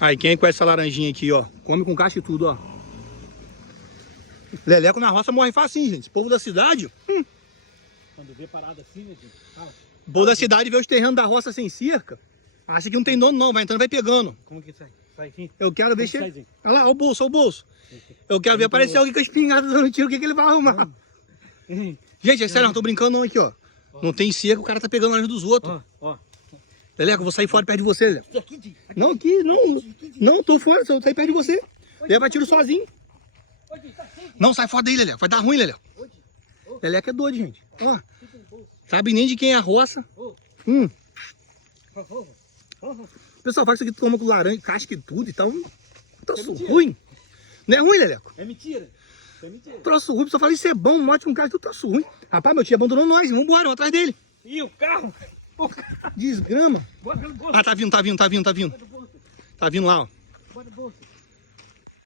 Aí, quem conhece essa laranjinha aqui, ó? Come com casca e tudo, ó. Leleco na roça morre facinho, gente. Esse povo da cidade... Quando vê parada assim, né, gente? O povo da cidade vê os terrenos da roça sem cerca. Acha que não tem dono, não. Vai entrando, vai pegando. Como que sai? Sai aqui? Eu quero ver... Sai, gente. Olha lá, olha o bolso, olha o bolso. Eu quero ver aparecer alguém com a espingarda dando tiro. O que ele vai arrumar? Gente, é sério, não tô brincando não aqui, ó. Não tem cerca, o cara tá pegando na dos outros. Ó. Leleco, eu vou sair fora perto de você, Leleco. Não, aqui, não. Não, tô fora, eu sair perto de você. Leva tiro sozinho. Não, sai fora daí, Leleco. Vai dar ruim, Leleco. Leleco é doido, gente. Ó. Sabe nem de quem é a roça. Pessoal, fala que isso aqui toma com laranja, casca e tudo e tal. Troço ruim. Não é ruim, Leleco? É mentira. É mentira. Troço ruim, pessoal fala isso é bom, um ótimo cara, tudo troço ruim. Rapaz, meu tio abandonou nós, vambora, vamos atrás dele. E o carro? Desgrama. Bora no bolso. Ah, tá vindo. Tá vindo lá, ó. Bora no bolso.